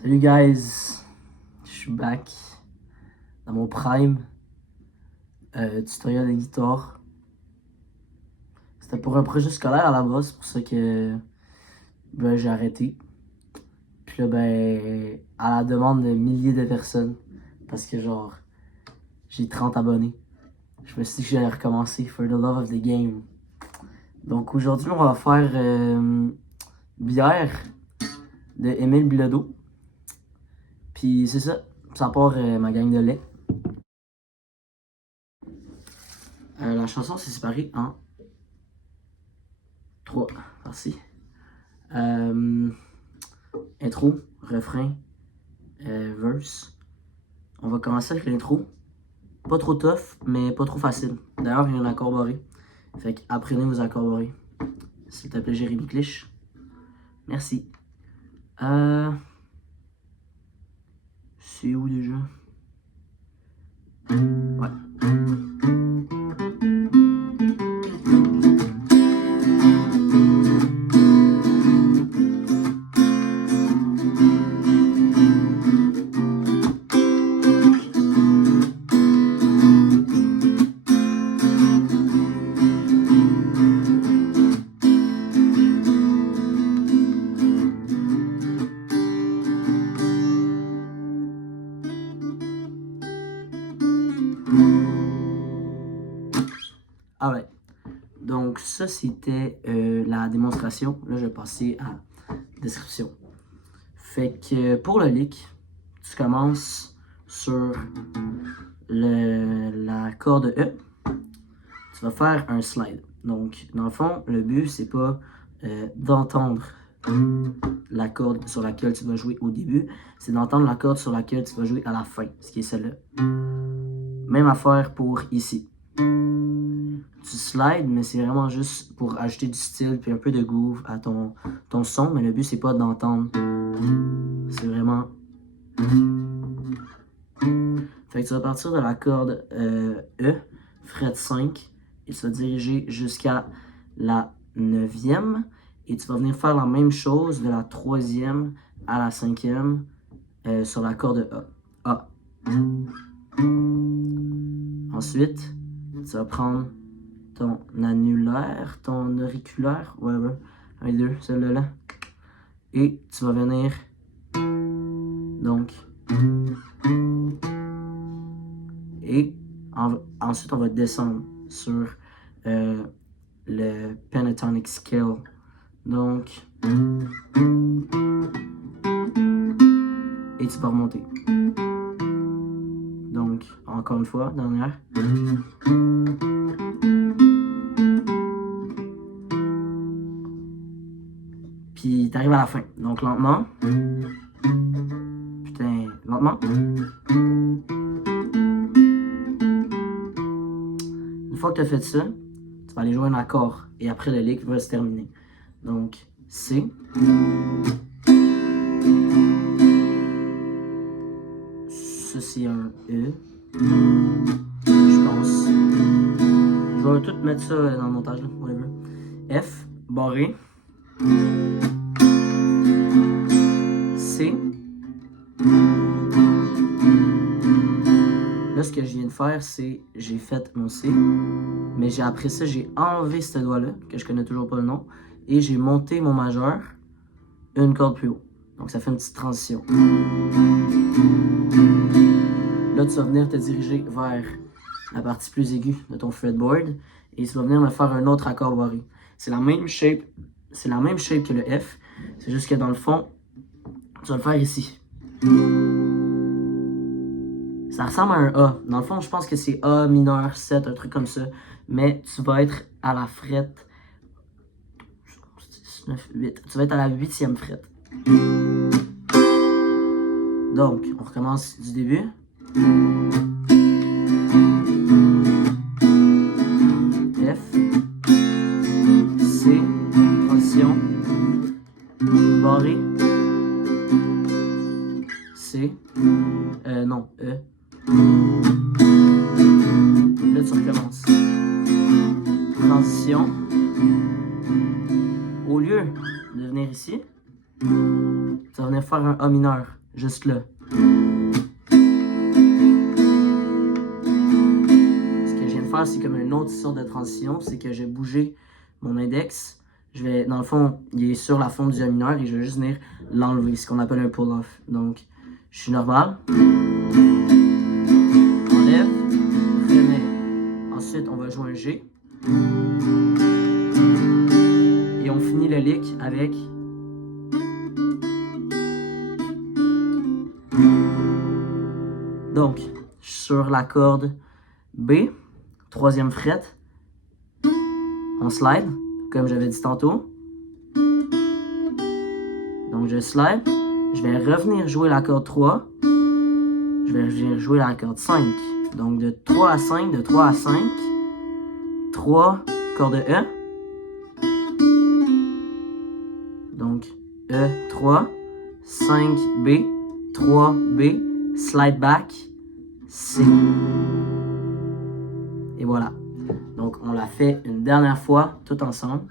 Salut guys, je suis back dans mon prime tutoriel de guitare. C'était pour un projet scolaire à la base, c'est pour ça que j'ai arrêté. Puis là à la demande de milliers de personnes, parce que j'ai 30 abonnés, je me suis dit que j'allais recommencer for the love of the game. Donc aujourd'hui on va faire bière de Émile Bilodeau. Puis c'est ça, ça part ma gang de lait. La chanson s'est séparée en 3 parties. Intro, refrain, verse. On va commencer avec l'intro. Pas trop tough, mais pas trop facile. D'ailleurs, il y a un accord barré. Fait qu'apprenez vos accords barrés. S'il te plaît, Jérémy Clich. Merci. C'est où déjà? Ouais. Alright. Donc ça c'était la démonstration. Là je vais passer à la description. Fait que pour le lick, tu commences sur la corde E. Tu vas faire un slide. Donc dans le fond, le but c'est pas d'entendre la corde sur laquelle tu vas jouer au début, c'est d'entendre la corde sur laquelle tu vas jouer à la fin, ce qui est celle-là. Même affaire pour ici. Tu slides, mais c'est vraiment juste pour ajouter du style puis un peu de groove à ton son, mais le but c'est pas d'entendre. C'est vraiment... Fait que tu vas partir de la corde E, fret 5, et tu vas diriger jusqu'à la 9e, et tu vas venir faire la même chose de la 3e à la 5e sur la corde A. Ensuite, tu vas prendre ton annulaire, ton auriculaire, whatever, un des deux, celle-là, et tu vas venir, donc, et ensuite on va descendre sur le pentatonic scale, donc, et tu vas remonter. Donc, encore une fois, dernière. Puis t'arrives à la fin. Donc lentement. Putain, lentement. Une fois que tu as fait ça, tu vas aller jouer un accord. Et après le lick va se terminer. Donc C. Ça c'est un E. Je pense. Je vais tout mettre ça dans le montage là. Whatever. F. Barré. C. Là, ce que je viens de faire, c'est j'ai fait mon C, mais après ça, j'ai enlevé ce doigt-là, que je connais toujours pas le nom, et j'ai monté mon majeur une corde plus haut. Donc, ça fait une petite transition. Là, tu vas venir te diriger vers la partie plus aiguë de ton fretboard, et tu vas venir me faire un autre accord barré. C'est la même shape que le F, c'est juste que dans le fond, tu vas le faire ici. Ça ressemble à un A. Dans le fond, je pense que c'est A mineur 7, un truc comme ça. Mais tu vas être à la fret 9, 8. Tu vas être à la 8e fret. Donc, on recommence du début. F, C, transition, barré, C, non, E. Là, tu recommences. Transition. Au lieu de venir ici, tu vas venir faire un A mineur juste là. Ce que je viens de faire, c'est comme une autre sorte de transition, c'est que j'ai bougé mon index. Je vais, dans le fond, il est sur la forme du A mineur et je vais juste venir l'enlever, ce qu'on appelle un pull-off. Donc, je suis normal. Enlève, remets. Ensuite, on va jouer un G. Et on finit le lick avec donc sur la corde B, troisième fret, on slide comme j'avais dit tantôt. Donc je slide, je vais revenir jouer la corde 3, je vais revenir jouer la corde 5. Donc de 3 à 5, de 3 à 5, 3, corde E. Donc E, 3, 5, B, 3, B, slide back, C. Et voilà. Donc on l'a fait une dernière fois, tout ensemble.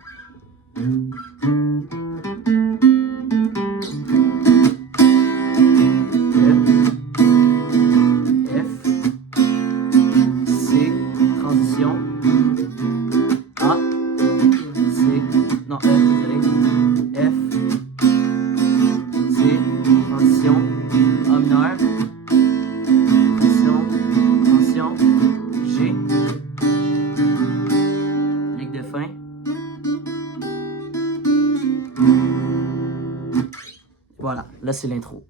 Voilà, là c'est l'intro.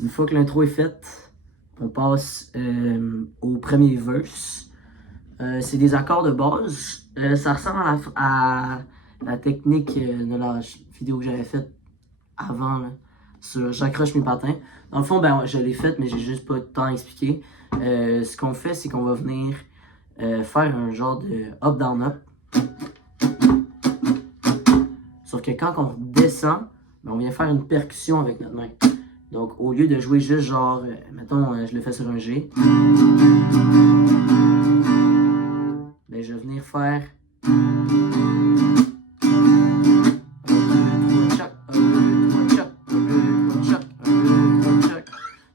Une fois que l'intro est faite, on passe au premier verse. C'est des accords de base. Ça ressemble à la technique de la vidéo que j'avais faite avant là, sur J'accroche mes patins. Dans le fond, ben, je l'ai faite, mais j'ai juste pas de temps à expliquer. Ce qu'on fait, c'est qu'on va venir faire un genre de up-down-up. Sauf que quand on descend, ben on vient faire une percussion avec notre main. Donc, au lieu de jouer juste genre, mettons, je le fais sur un G, ben je vais venir faire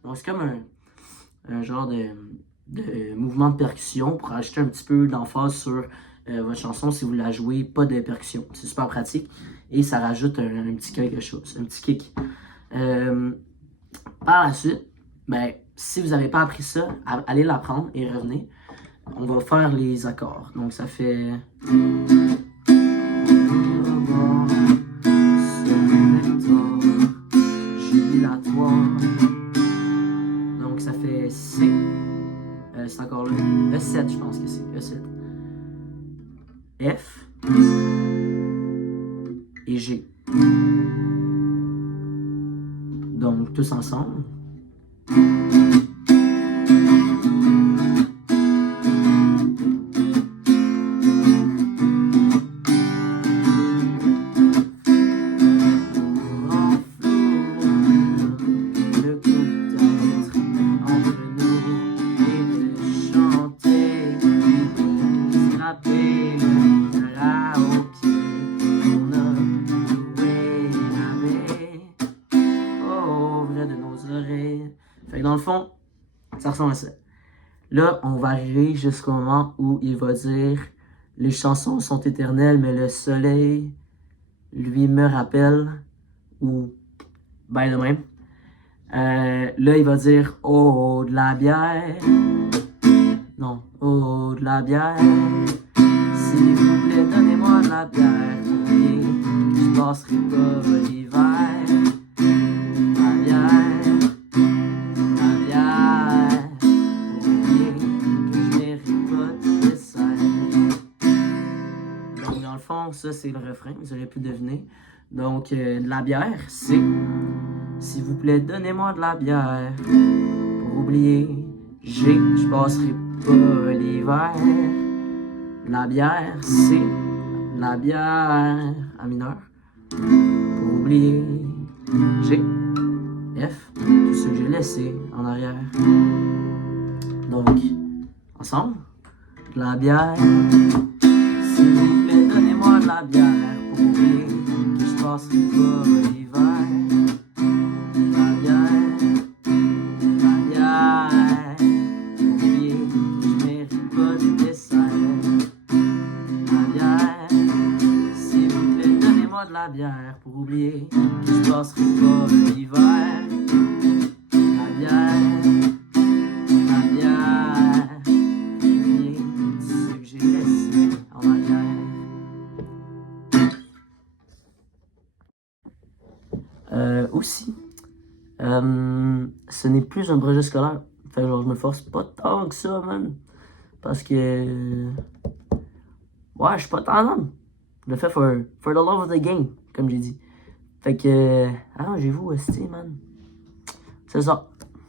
donc c'est comme un genre de mouvement de percussion pour ajouter un petit peu d'emphase sur votre chanson si vous la jouez pas de percussion. C'est super pratique et ça rajoute un petit quelque chose, un petit kick. Par la suite, ben, si vous n'avez pas appris ça, allez l'apprendre et revenez. On va faire les accords. Donc ça fait... Donc ça fait C. C'est encore là. E7, je pense que c'est E7. F. Et G. Donc tous ensemble. Dans le fond, ça ressemble à ça. Là, on va arriver jusqu'au moment où il va dire « Les chansons sont éternelles, mais le soleil, lui, me rappelle. » Ou ben de même. Là, il va dire « Oh, de la bière. » Non, « Oh, de la bière. S'il vous plaît, donnez-moi de la bière. Et je passerai pas l'hiver. » Ça, c'est le refrain, vous aurez pu deviner. Donc, de la bière, c'est « S'il vous plaît, donnez-moi de la bière. Pour oublier, je passerai pas l'hiver. » La bière, c'est la bière en mineur. Pour oublier, G, F, tout ce que j'ai laissé en arrière. Donc, ensemble, de la bière. S'il vous plaît, donnez-moi de la bière pour oublier que je passerai pas l'hiver. de la bière pour oublier que je passerai pas l'hiver. La bière, la bière, oublier ce que j'ai laissé en arrière. Aussi, ce n'est plus un projet scolaire. Fait genre, je me force pas tant que ça, man. Parce que. Ouais, je suis pas tant d'âme. Je le fais for the love of the game, comme j'ai dit. Fait que. Arrangez-vous, man. C'est ça.